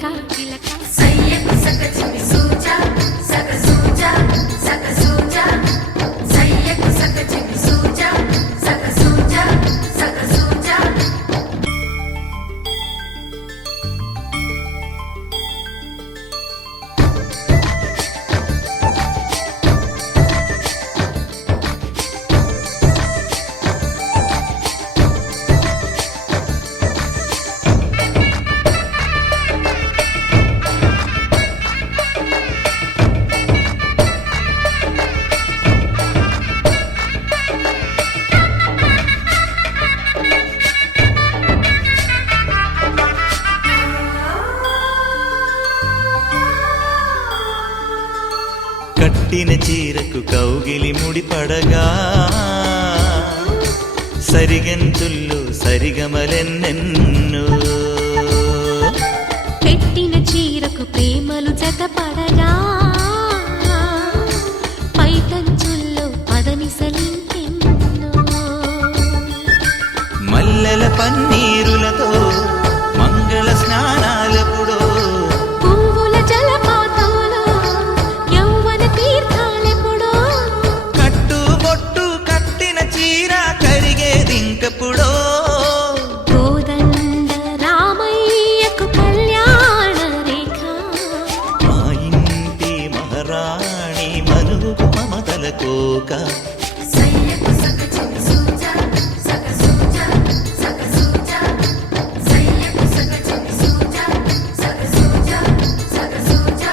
చిలక సయ్యకు సక చిమి సూజా సక సూజా సక సూజా సయ్యకు సక చిమి సూజా సక సూజా సక సూజా కట్టిన చీరకు కౌగిలి ముడిపడగా సరిగంతుల్లో సరిగమలెన్నెన్నో పెట్టిన చీరకు ప్రేమలు జతపడగా పైటంచుల్లో పదనిసలింకెన్నో మల్లెల పన్నీరులతో మంగళ స్నానాలెప్పుడో పువ్వుల జలపాతంలో యౌవన తీర్థాలెప్పుడో కట్టుబొట్టు కట్టిన చీర కరిగేదింకప్పుడో కోదండ రామయ్యకు కళ్యాణ రేఖ మా ఇంటి మహారాణి మనువుకు మమతల కోక సయ్యకు సక చిమి సూజా సక సూజా సక సూజా సయ్యకు సక చిమి సూజా సక సూజా సక సూజా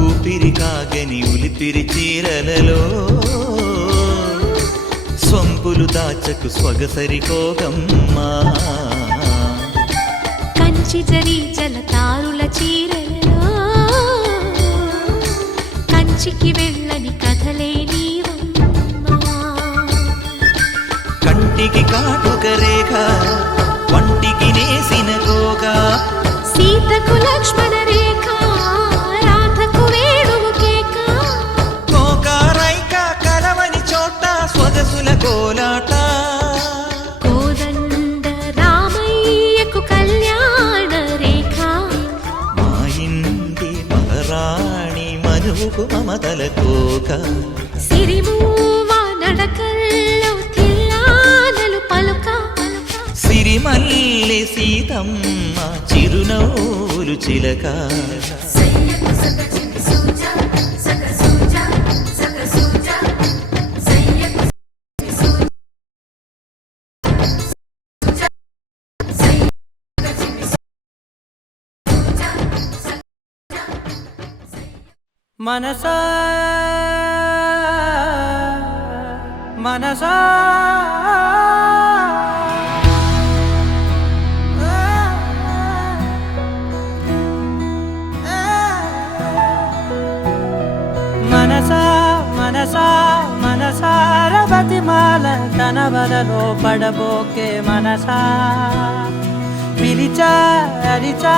ఊపిరి కాగని ఉలిపిరి చీరలలో సొంపులు దాచకు స్వగసరికోగమ్మా కంచి జరి జలతారుల చీరలలో కంచికి వెళ్ళని కథలే నీవమ్మా కంటికి కాటుక రేఖ వంటికి నేసిన గోగా సీతకు లక్ష్మణ రేఖ రాధకు వేణువు కేక కోకారైక కలవని చోట స్వగసుల కోలాట కోదండ రామయ్యకు కళ్యాణ రేఖ మా ఇంటి మహారాణి మనువుకు మమతల కోక సిరిమూవ నడకల్లో తిల్లానలు పలుక సిరిమల్లె సీతమ్మ చిరునవ్వులు చిలక సయ్యకు సక చిమి సూజా సక సూజా సక సూజా సయ్యకు చిమి సూజా సయ్యకు చిమి సూజా మనసా మనసా మనసా మనసా మనసార బతిమాల తన వలలో పడబోకే మనసా పిలిచా అరిచా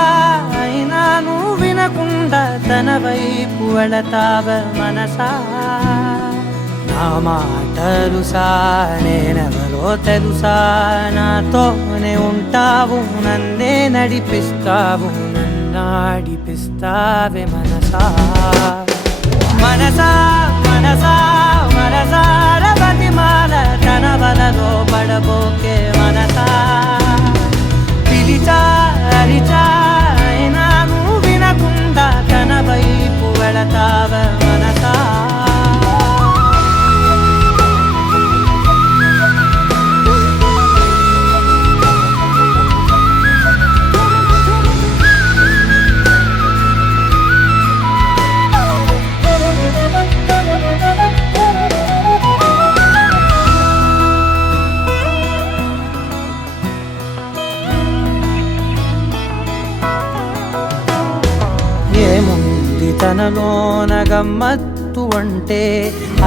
అయినా నువ్వు వినకుండా తన వైపు వెళతావ మనసా నా మాటలుసా నేనెవరో తెలుసా నాతోనే ఉంటావు నన్నే నడిపిస్తావు నన్నాడిపిస్తావే మనసా మనసా మనసా మనసార బతిమాల తన వలలో పడబోకే మనసా పిలిచా అరిచా అయినా నువ్వు వినకుండా తన వైపు వెళతావ మనసా మనలోన గమ్మత్తు అంటే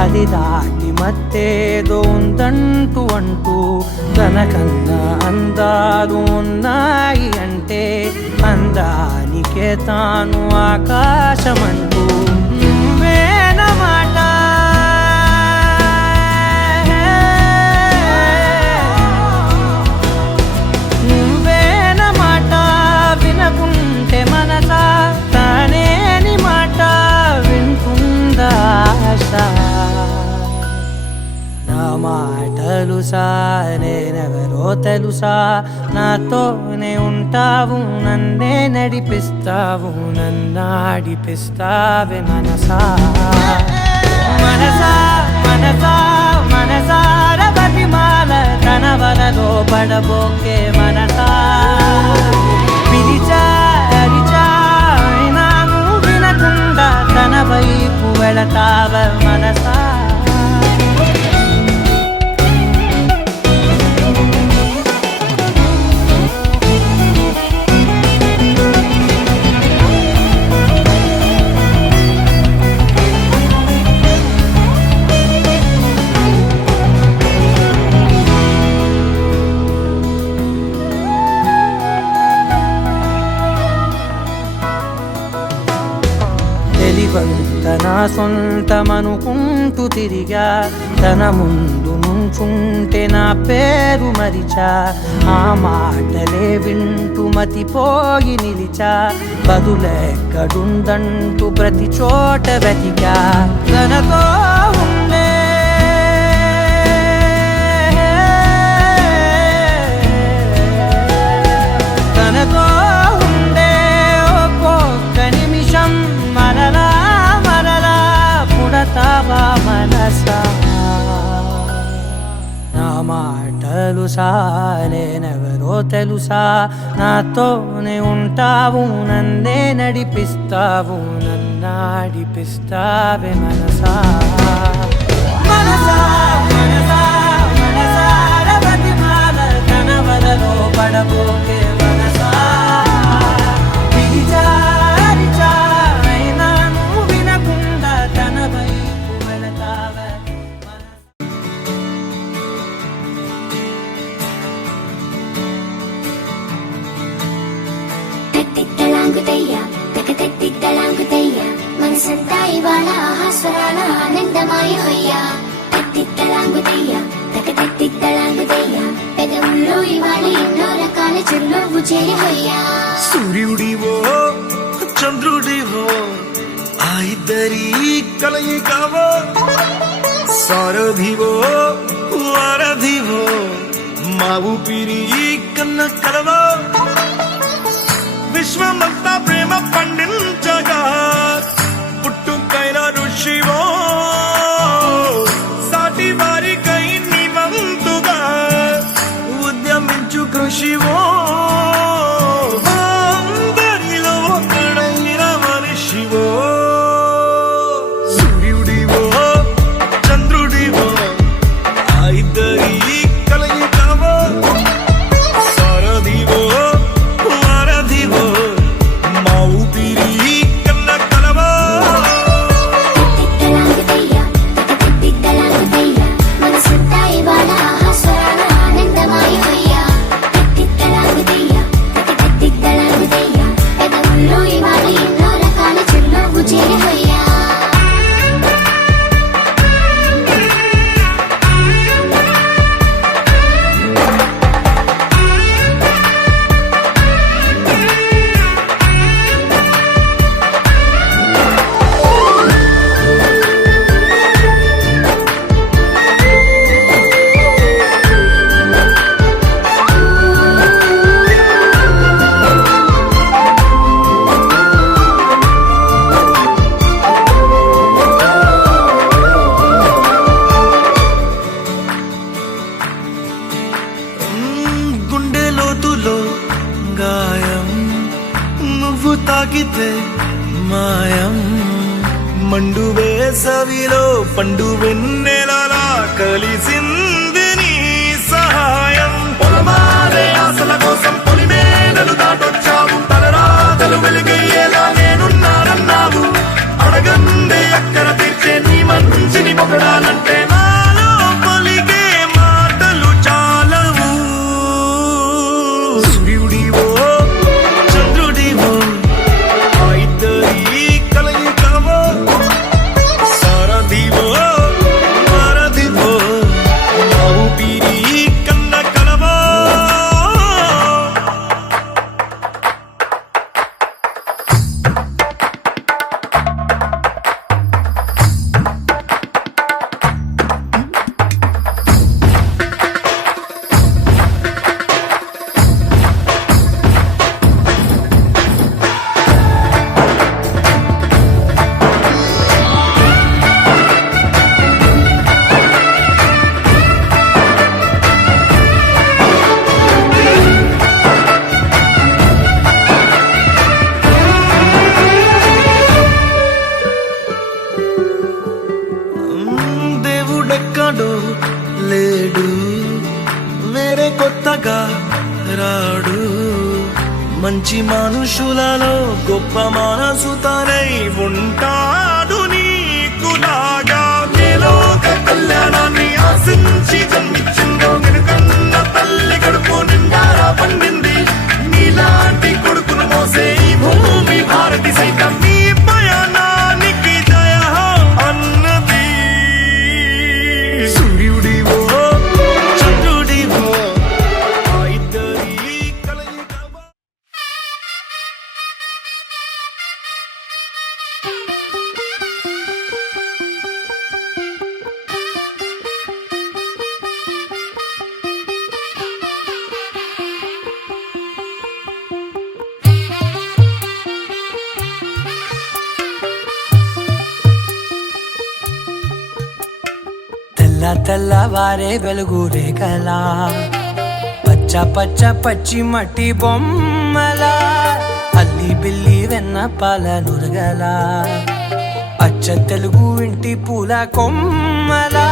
అది దాటి మత్తేదో ఉందంటూ అంటూ తనకన్నా అందాలు ఉన్నాయి అంటే అందానికే తాను ఆకాశమంటూ నువ్వేనమాట నువ్వేనమాట వినకుంటే మనసా తానేని మాట వింటుందా ఆశ నా మాటలు నేనెవరో తెలుసా నాతోనే ఉంటావు నన్నే నడిపిస్తావు నన్నాడిపిస్తావే మనసా మనసా మనసా మనసార బతిమాల తన వలలో పడబోకే మనసా పిలిచా అరిచా అయినా నువ్వు వినకుండా తన వైపు వెళతావ మనసా తన సొంతమనుకుంటూ తిరిగా తన ముందు నుంచుంటే నా పేరు మరిచా ఆ మాటలే వింటూ మతిపోయి నిలిచా బదులెక్కడుందంటూ ప్రతి చోట వెతికా తనతో ఉండే తనతో ఉండే ఒక్కొక్క నిమిషం మరలా పుడతావా మనసా నా మాటలు నేనెవరో తెలుసా నాతోనే ఉంటావు నన్నే నడిపిస్తావు నన్నాడిపిస్తావే మనసా మనసా మనసా మనసార బతిమాల తన వలలో పడబోకే మనసా పిలిచా అరిచా అయినా నువ్వు వినకుండా తన వైపు వెళతావే తట్టిత్తలాంగుతయ్యా తకతట్టిత్తలాంగుతయ్యా మనసంతా ఇవాళ ఆహాస్వరాల ఆనందమాయ హొయ్యా తట్టిత్తలాంగుతయ్యా తకతట్టిత్తలాంగుతయ్యా పెదవుల్లో ఇవాళ ఎన్నో రకాల చిరునవ్వు చేరి హొయ్యా సూర్యుడివో చంద్రుడివో ఆ ఇద్దరి కలయికవో సారథివో వారధివో మా ఊపిరి కన్న కలవో విశ్వమంతా ప్రేమ పండించగా పుట్టుకైన ఋషివో సాటి వారికై నివంతుగా ఉద్యమించు కృషివో అందరిలో ఒకడైన మనిషివో సూర్యుడివో చంద్రుడివో ఆ ఇద్దరి కలయికవో సారథివో వారధివో మా ఊపిరి కన్న కలవో తట్టిత్తలాంగుతయ్యా తకతట్టిత్తలాంగుతయ్యా మనసంతా ఇవాళ ఆహాస్వరాల ఆనందమాయ హొయ్యా తట్టిత్తలాంగుతయ్యా తకతట్టిత్తలాంగుతయ్యా పెదవుల్లో ఇవాళ ఎన్నో రకాల చిరునవ్వు చేరి హొయ్యా గుండె లోతులో గాయం నువ్వు తాకితే మాయం మండు వేసవిలో పండు వెన్నెలలా కలిసింది నీ సహాయం పొలమారే ఆశల కోసం పొలిమేనలు దాటొచ్చావు తలరాతలు వెలుగయ్యేలా నేనున్నానన్నావు అడ కొత్తగా రాడు మంచి మనుషులలో గొప్ప మనసు తనై ఉంటాడు నీకులాగా మేలోక కళ్యాణాన్ని ఆశించి జన్మించిందో వెనుకన్న తల్లి కడుపు నిండారా పండింది నీలాంటి కొడుకును మోసే ఈ భూమి భారతి సైతం నీ పయనానికి జయ అన్నది సూర్యుడివో చంద్రుడివో ఆ ఇద్దరి కలయిక తెల్లవారే వెలుగు రేఖలా పచ్చ పచ్చ పచ్చి మట్టి బొమ్మలా అల్లి బిల్లి వెన్న పాల నురగలా అచ్చ తెలుగు ఇంటి పూల కొమ్మలా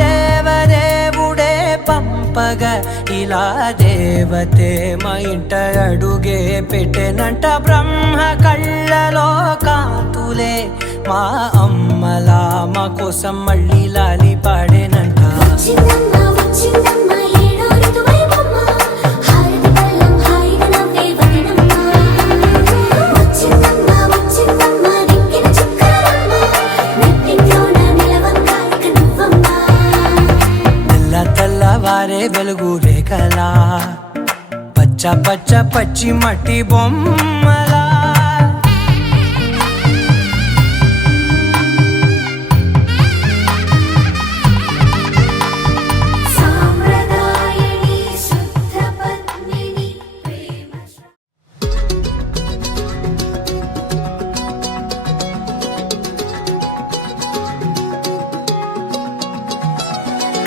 దేవదేవుడే పంపగా ఇలా దేవతే మా ఇంట అడుగే పెట్టెనంట బ్రహ్మ కళ్ళలో కాంతులే మా అమ్మలా మా కోసం మళ్ళీ లాలి పాడేనంట వచ్చిందమ్మ వచ్చిందమ్మ ఏడో ఋతువైవమ్మ హారతి పళ్ళం హాయిగా నవ్వే వదినమ్మ వచ్చిందమ్మ వచ్చిందమ్మ దిక్కిన చుక్కలమ్మ నెట్టింట్లోన నిలవంగా ఇక నువ్వమ్మ తెల్లవారే వెలుగు రేఖలా పచ్చ పచ్చ పచ్చి మట్టి బొమ్మలా సాంప్రదాయని శుద్ధ పద్మిని ప్రేమ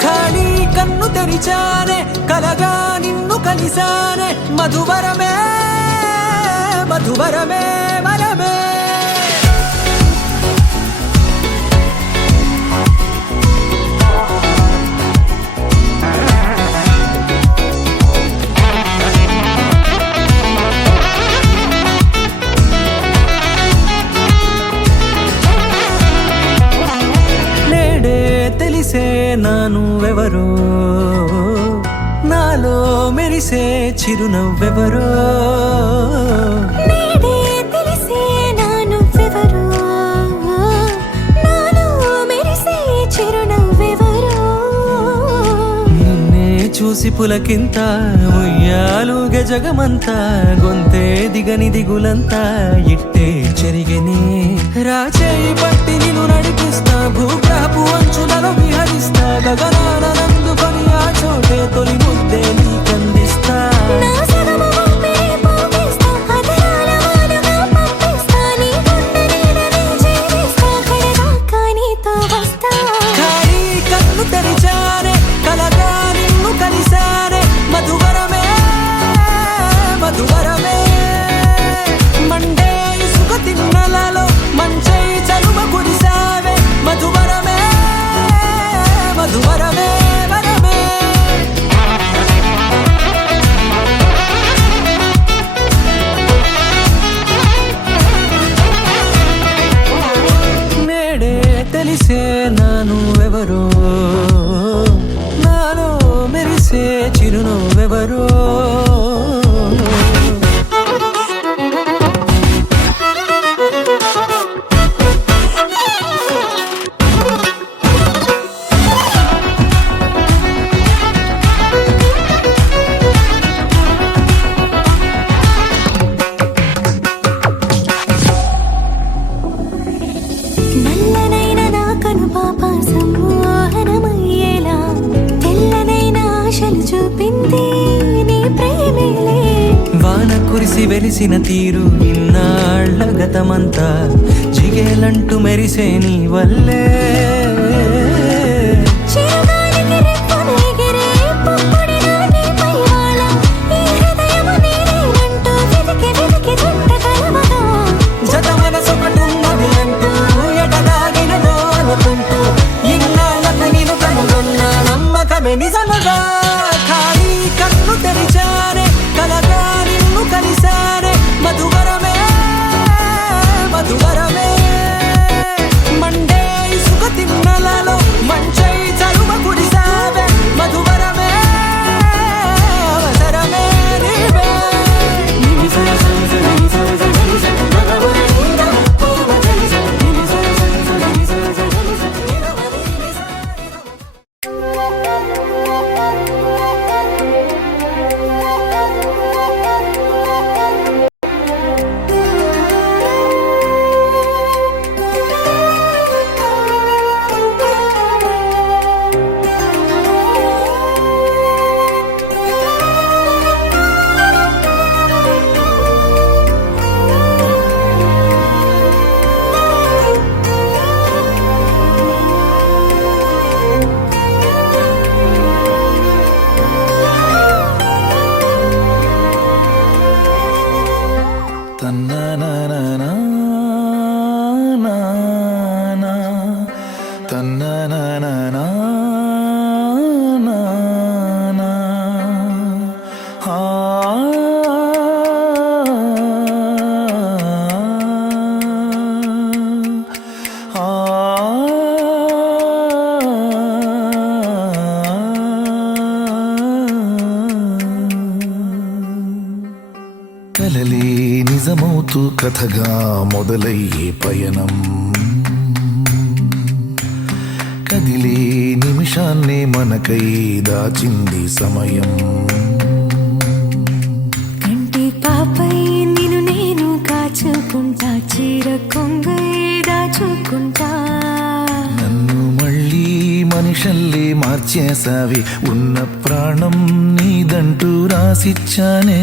ఖాళీ కన్ను తెరిచానే కలగా నిన్ను కలిసానే మధువరమే మధువరమే వరమే నేడే తెలిసే నానువెవరో నాలో మెరిసే చిరునవ్వెవరో నేడే తెలిసే నానువ్వెవరో నాలో మెరిసే చిరునవ్వెవరో నిన్నే చూసి పులకింత ఉయ్యాలుగే జగమంతా గొంతే దిగని దిగులంతా ఇట్టే చెరిగనే రాచేయి పట్టి నిన్ను నడిపిస్తా భూగ్రహపు అంచులలో విహరిస్తా గగనాన నందుకొని ఆ చోటే తొలి ముద్దే నీకందిస్తా నా సగము ఊపిరి పోగిస్తా అధరాల వాలుగా పంపిస్తా నీ గుండె నీడనే జీవిస్తా కడదాకా నీతో వస్తా ఖాళీ కన్ను తెరిచానే కలగా నిన్ను కలిసానే మధువరమే మధువరమే మండే ఇసుక తిన్నలలో మంచై చలువ కురిసావే మధువరమే మధువరమే వరమే నేడే తెలిసే నానువెవరో నాలో మెరిసే చిరునవ్వెవరో నల్లనైన నా కనుపాప సమ్మోహనమయ్యేలా తెల్లనైన ఆశలు చూపింది నీ ప్రేమేలే వాన కురిసి వెలిసిన తీరు ఇన్నాళ్ళ గతమంతా జిగేలంటూ మెరిసే నీ వల్లే చిరుగాలికి రెప్పలు ఎగిరే పుప్పొడిన నీపై వాళ ఈ హృదయము నీదేనంటూ వెతికి వెతికి జంట కలవగా జత మనసొకటున్నది అంటూ ఎటదాగినదో అనుకుంటూ ఇన్నాళ్ళకు నేను కనుగొన్న నమ్మకమే నిజముగా ఖాళీ కన్ను నిజమవుతూ కథగా మొదలయ్యే పయనం కదిలే నిమిషాన్నే మనకై దాచింది సమయం కంటి పాపై నిన్ను నేను కాచుకుంటా చీర కొంగై దాచుకుంటా నన్ను మళ్ళీ మనిషల్లే మార్చేసావి ఉన్న ప్రాణం నీదంటూ రాసిచ్చానే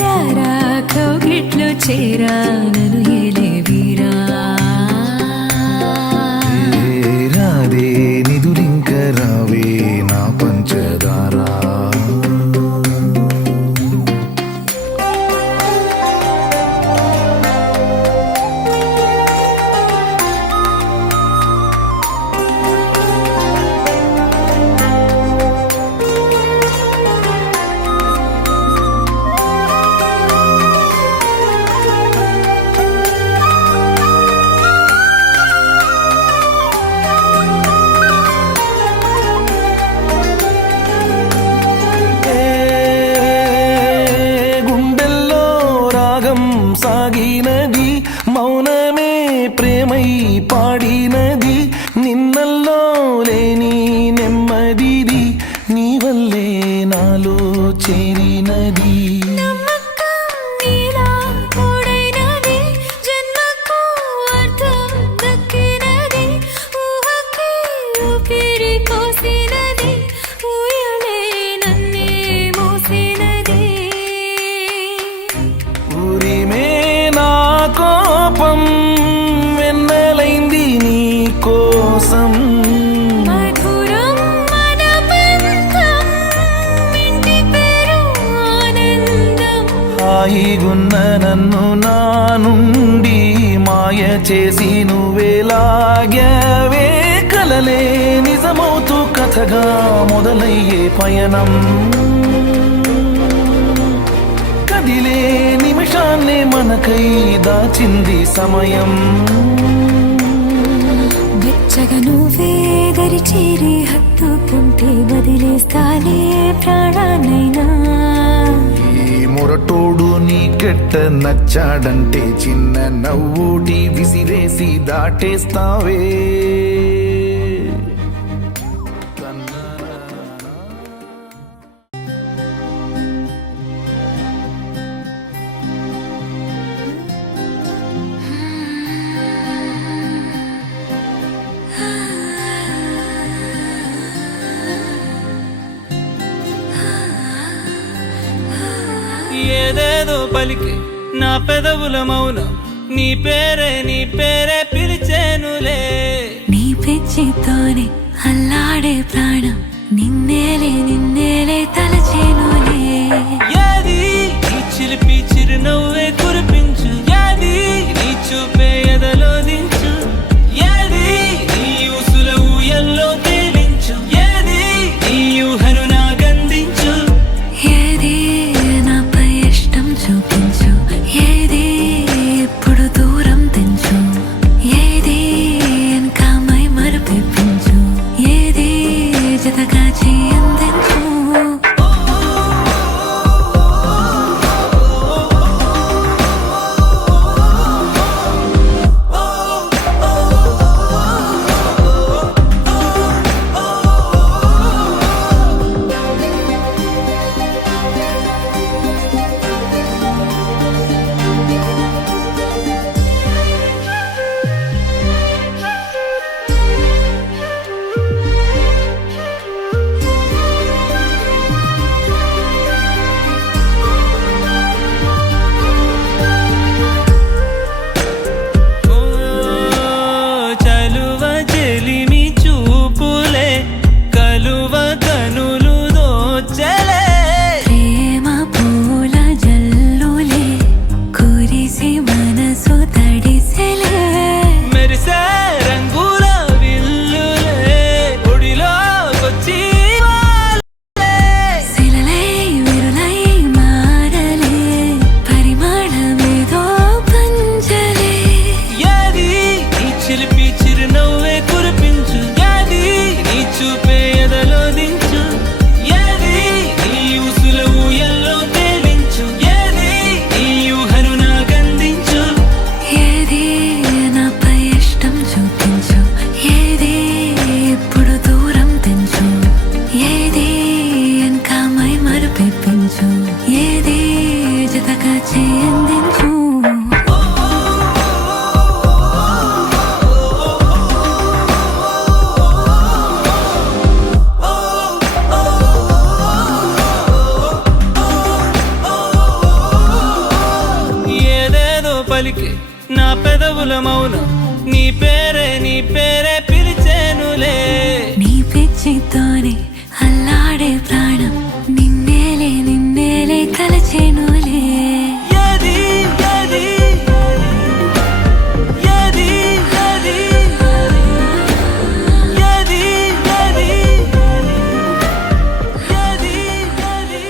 రారా కౌగిట్లో చేరా నన్ను ఏలే వీరా రాదే నిదురింక రావే నా పంచదారా సాగినది మౌనమే ప్రేమై పాడినది నిన్నల్లో లేని నెమ్మదిది నీ వల్లే నాలో చేరినది కోపం వెన్నెలైంది నీ కోసం మధురం మన బంధం ఇంటి పేరు ఆనందం హాయిగున్న నన్ను నా నుండి మాయ చేసి నువ్వేలాగావే కలలే నిజమవుతూ కథగా మొదలయ్యే పయనం కదిలే నిమిషాన్నే మనకై దాచింది సమయం వెచ్చగా నువ్వే దరి చేరి హత్తుకుంటే వదిలేస్తాలే ప్రాణానైనా ఈ మొరటోడు నీకెట్ట నచ్చాడంటే చిన్న నవ్వుటి విసిరేసి దాటేస్తావే ఏదేదో పలికి నా పెదవుల మౌనం నీ పేరే పిలిచేనులే నీ పిచ్చితోనే అల్లాడే ప్రాణం నిన్నేలే తలచేనులే ఏది నీ చిలిపి చిరునవ్వే కురిపించు ఏది నీ చూపే ఎదలో దించు ఏది నీ ఊసుల ఊయల్లో తేలించు ఏది నీ ఊహను నాగందించు ఏది నాపై ఇష్టం చూపించు ఏది ఇప్పుడు దూరం తెంచు ఏది ఇంకా మై మరపించు ఏది జతగా చేయందించు అవును నీ పేరే పిలిచేనులే. నీ పిచ్చితోనే అల్లాడే ప్రాణం నిన్నేలే కలచేనులే. ఏది ఏది ఏది ఏది ఏది ఏది ఏది ఏది.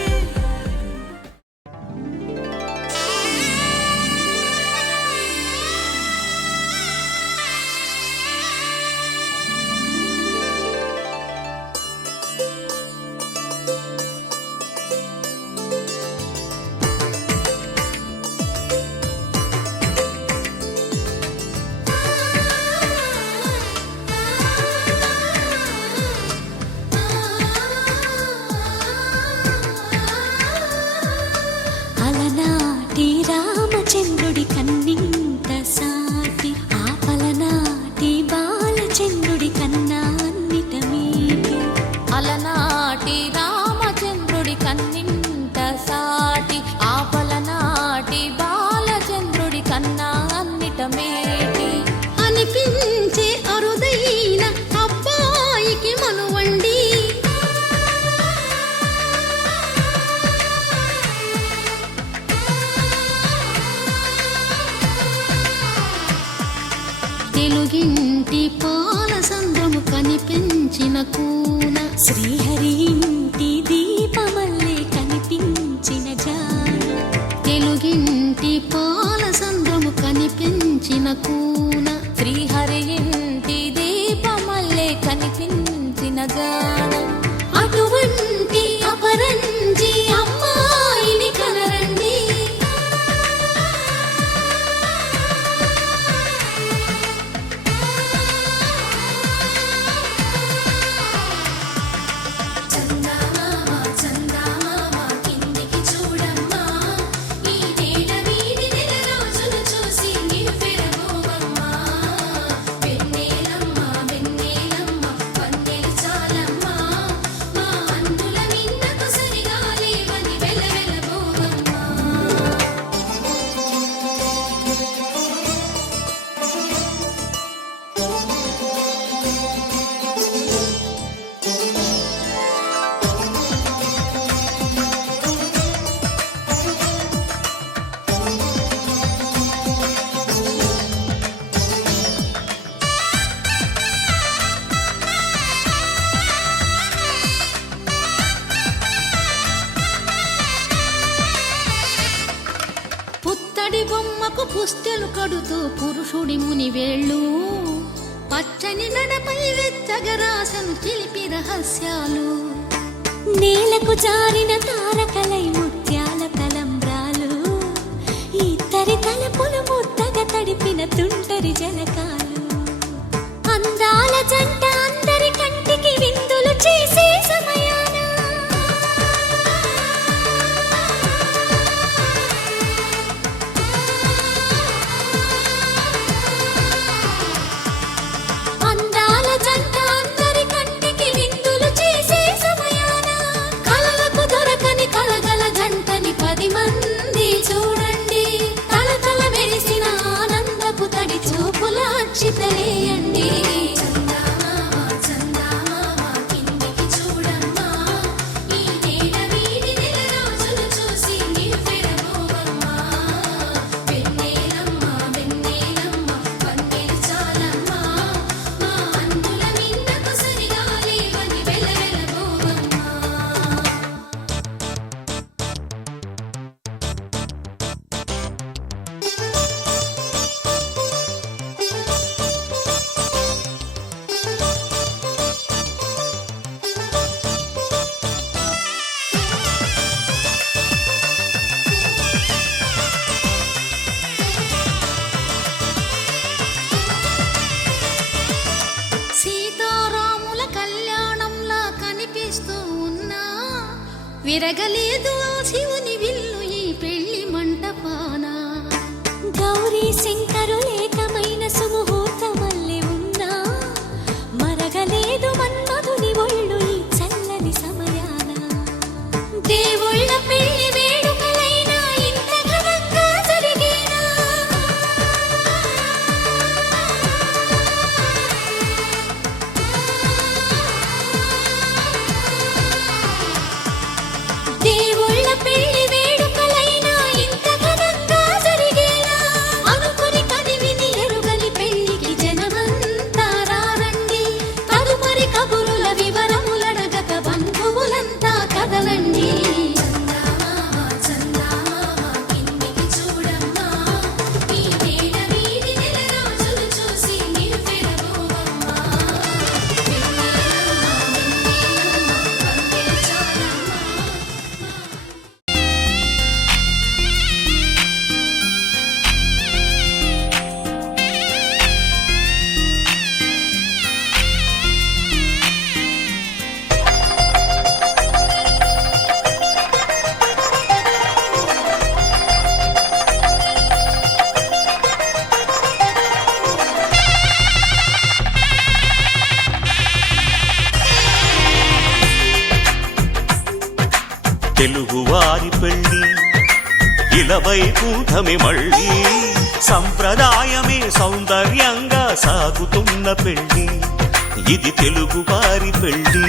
అలనాటి రామచంద్రుడి కన్నింత సాటి ఆపలనాటి బాలచంద్రుడి కన్నా అన్నిట మీటి. అలనాటి రామచంద్రుడి కన్నింత సాటి ఆపలనాటి బాలచంద్రుడి కన్నా అన్నిట మేటి. అనిపించే అరుదైన అబ్బాయికి మనువండి తెలుగింటి పాల సంద్రము కనిపించిన కూన శ్రీహరి ఇంటి దీపమల్లే కనిపించిన జాన. తెలుగింటి పాల సంద్రము కనిపించిన కూన శ్రీహరి ఇంటి దీపమల్లే కనిపించిన జానం. అటువంటి అపరంజి అమ్మాయిని కనరండి. చందమామ చందమామ కిందికి చూడమ్మా, ఈ నేల వీడి నెల రోజులు చూసి నివ్వెరబోవమ్మా. వెన్నెలమ్మ వెన్నెలమ్మ వన్నెలు చాలమ్మా, మా అందుల మిన్నకు సరిగా లేవని వెలవెలబోవమ్మా. పుత్తడి బొమ్మకు పుస్తెలు కడుతూ పురుషుడి ముని వేళ్ళు, పచ్చని నడపై వెచ్చగరాసను చిలిపి రహస్యాలు. నేలకు జారిన తారకలై ముత్యాల తలంబ్రాలు, ఇద్దరి తలపులు ముద్దగా తడిపిన తుంటరి జలకాలు. అందాల జంట అందరి కంటికి విందులు చేసే సమయాన అందాల జంట అందరి కంటికి విందులు చేసే సమయాన కలలకు దొరకని కలగల జంటని 10 మంది చూడండి. తలతల మెరిసిన ఆనందపు తడి చూపుల అక్షితలేయండి. చందమామ చందమామ కిందికి చూడమ్మా, ఈ నేల వీడి నెల రోజులు చూసి నివ్వెరబోవమ్మా. వెన్నెలమ్మ వెన్నెలమ్మ వన్నెలు చాలమ్మా, మా అందుల మిన్నకు సరిగా లేవని వెలవెలబోవమ్మా. సీతారాముల కళ్యాణంలా కనిపిస్తూ ఉన్నా, విరగలేదు ఆ శివుని విల్లు ఈ పెళ్లి మంటపాన. గౌరీ శంకరులేకమైన సుముహూర్తమల్లె ఉన్నా, మరగలేదు మన్మధుని ఒళ్ళు ఈ చల్లని సమయాన. దేవుళ్ళ పెళ్లి వేడుకలైనా ఇంత ఘనంగా జరిగేనా? తెలుగువారి పెళ్ళి ఇలవైకుంఠమే మళ్ళీ సంప్రదాయమే సౌందర్యంగా సాగుతున్న పెళ్ళి ఇది తెలుగువారి పెళ్ళి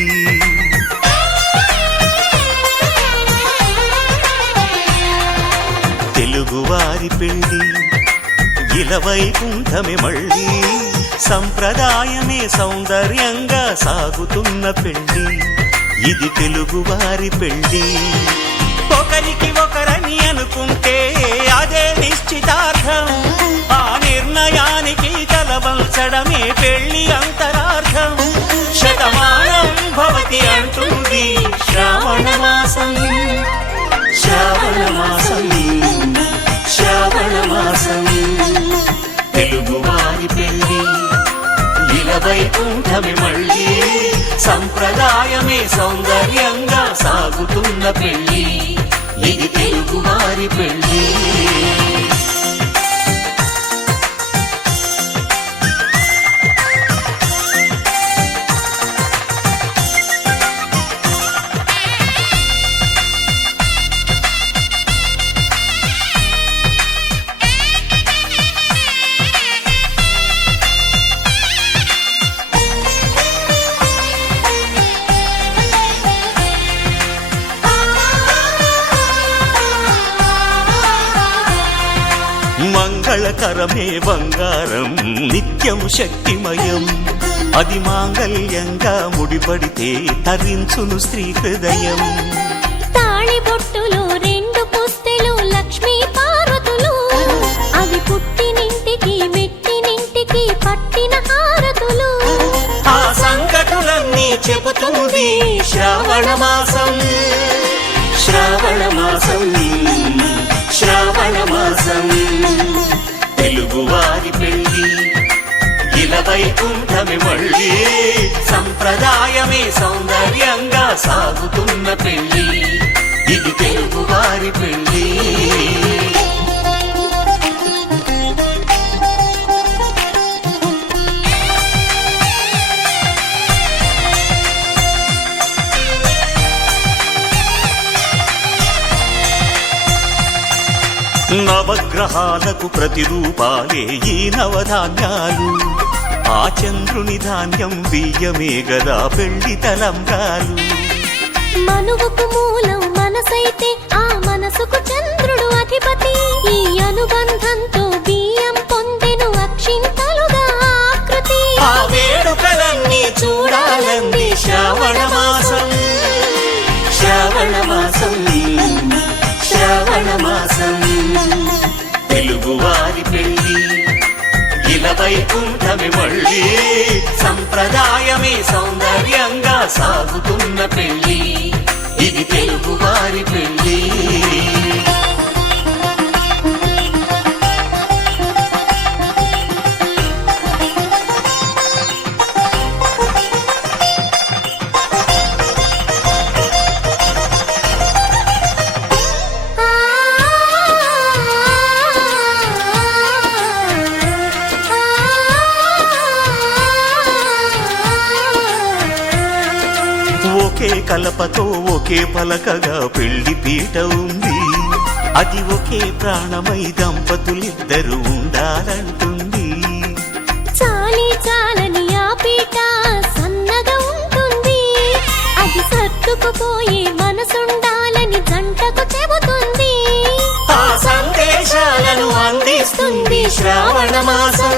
తెలుగువారి పెళ్ళి ఇలవైకుంఠమే మళ్ళీ సంప్రదాయమే సౌందర్యంగా సాగుతున్న పెళ్ళి ఇది తెలుగువారి పెళ్ళి ఒకరికి ఒకరని అనుకుంటే అదే నిశ్చితార్థం ఆ నిర్ణయానికి తలవంచడమే పెళ్లి అంతరార్థం శతమానం భవతి అంటుంది శ్రావణ మాసం శ్రావణ మాసం శ్రావణ మాసం తెలుగువారి పెళ్ళి ఇలవైకుంఠమే మళ్ళీ సంప్రదాయమే సౌందర్యంగా సాగుతున్న పెళ్ళి ఇది తెలుగువారి పెళ్ళి మంగళకరమే బంగారం నిత్యం శక్తిమయం అది మాంగళ్యంగా ముడిపడితే తరించును స్త్రీ హృదయం తాళి బొట్టులో 2 పుస్తెలు లక్ష్మీ పార్వతులు అవి పుట్టినింటికి మెట్టినింటికి పట్టిన హారతులు ఆ సంకటులన్నీ చెబుతుంది శ్రావణ మాసం శ్రావణ మాసం శ్రావణ మాసం తెలుగువారి పెళ్ళి ఇలవైకుంఠమే మళ్ళీ సంప్రదాయమే సౌందర్యంగా సాగుతున్న పెళ్ళి ఇది తెలుగువారి పెళ్ళి నవగ్రహాలకు ప్రతిరూపాలే ఈ నవధాన్యాలు ఆ చంద్రుని ధాన్యం బియ్యమే గదా పెళ్లి తలంబ్రాలు మనువుకు మూలం మనసైతే ఆ మనసుకు చంద్రుడు అధిపతి ఈ అనుబంధంతో బియ్యం పొందెను అక్షింతలుగా ఆకృతి ఆ వేడుకలన్నీ చూడాలంది శ్రావణ మాసం శ్రావణ మాసం శ్రావణ మాసం తెలుగువారి పెళ్ళి ఇలవైకుంఠమే మళ్ళీ సంప్రదాయమే సౌందర్యంగా సాగుతున్న పెళ్ళి ఇది తెలుగువారి పెళ్ళి ఒకే కలపతో ఒకే పలకగా పెళ్లి పీట ఉంది అది ఒకే ప్రాణమై దంపతులిద్దరూ ఉండాలంటుంది చాలి చాలని ఆ పీట సన్నగా ఉంటుంది అది సర్దుకుపోయే మనసుండాలని జంటకు చెబుతుంది ఆ సందేశాలను అందిస్తుంది శ్రావణ మాసం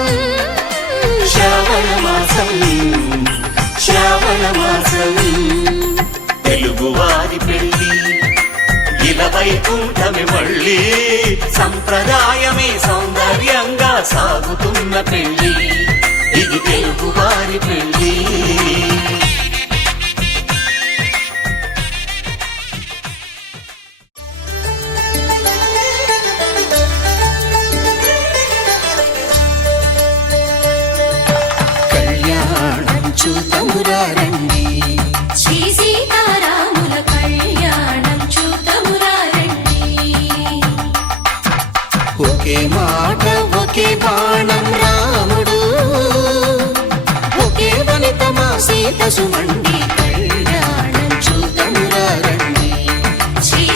శ్రావణ మాసం శ్రావణ మాసం తెలుగువారి పెళ్ళి ఇలవైకుంఠమే మళ్ళీ సంప్రదాయమే సౌందర్యంగా సాగుతున్న పెళ్ళి ఇది తెలుగువారి పెళ్ళి చూతమురారండి శ్రీ సీతారాముల కళ్యాణం చూతమురారండి ఒకే మాట ఒకే బాణం రాముడు ఒకే వనిత మా సీత సుమండి కళ్యాణం చూతమురారండి శ్రీ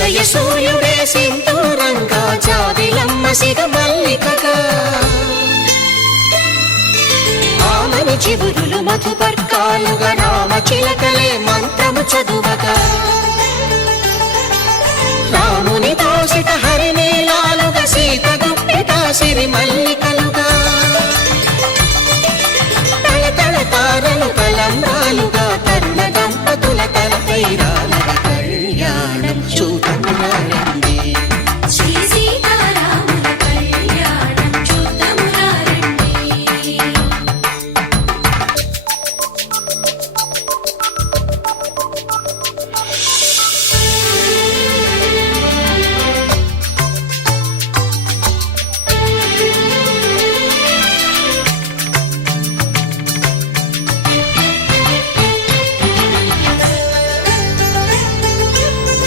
ఉదయ సూర్యుడే సింధూరంగా జాబిలమ్మ సిగ మల్లికగా ఆమని చివురులు మధుపర్కాలుగా రామ చిలకలే మంత్రము చదువగా రాముని దోసిట హరినీలాలుగా సీత గుప్పిట సిరి మల్లికలుగా తళతళ తారలు తలంబ్రాలుగా తరుణ దంపతుల తలపైరాలుగా కళ్యాణం చూడములారండి శ్రీ సీతారాముల కళ్యాణం చూద్దామురా రండి.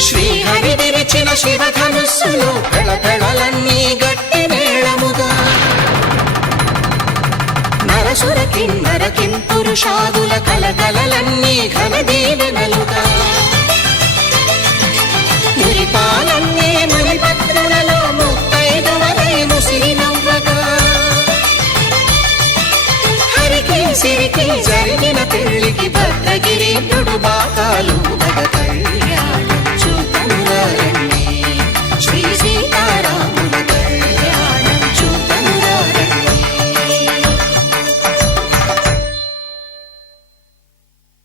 శ్రీహరి విరిచిన శివధనుస్సులు పెళపెళలన్నీ గట్టి మేళముగా నరసుర కిన్నర కింపురుషాదుల కలకలలన్నీ ఘన దీవెనలుగా మురిపాలన్నీ మణిపత్రులలో ముత్తైదువలై ముసిరి నవ్వగా హరికి సిరికి జరిగిన పెళ్లికి భద్రగిరీంద్రుడు బాకాలు కళ్యాణం చూడములారండి శ్రీ సీతారాముల కళ్యాణం చూడములారండి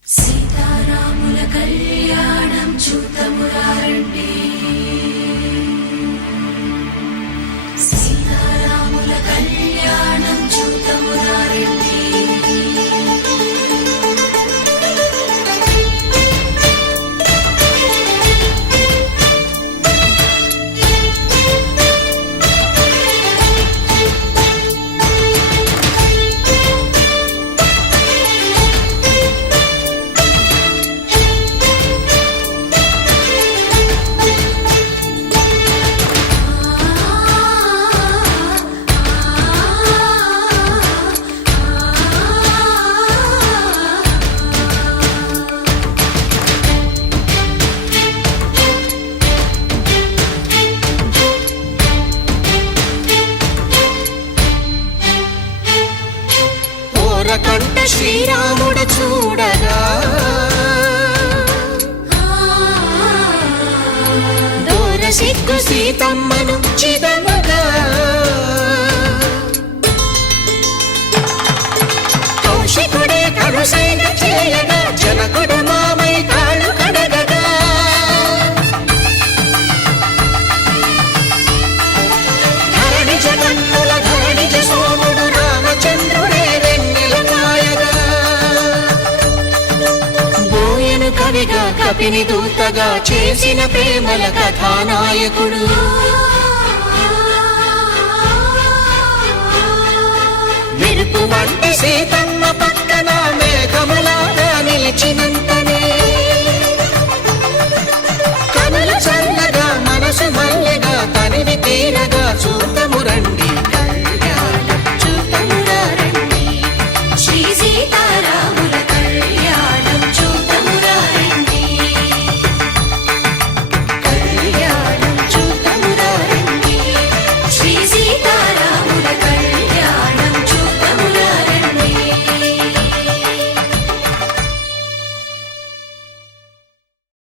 సీతారాముల కళ్యాణం చూద్దామురా రండి. సీతారాముల కళ్యాణం చూద్దామురా రండి. ఓరకంట శ్రీరాముడు చూడగా దూర సిగ్గు సీతమ్మను చిదమగా కౌశికుడే కరుసైన చేయగా జనకుడు మామై కాళ్ళు కడగగా ధరణి జగన్నుల ధరణి సోముడు రామచంద్రుడే వెన్నెల కాయగా బోయను కవిగా కపిని దూతగా చేసిన ప్రేమల కథానాయకుడు మెరుపు వంటి సీతమ్మ పక్క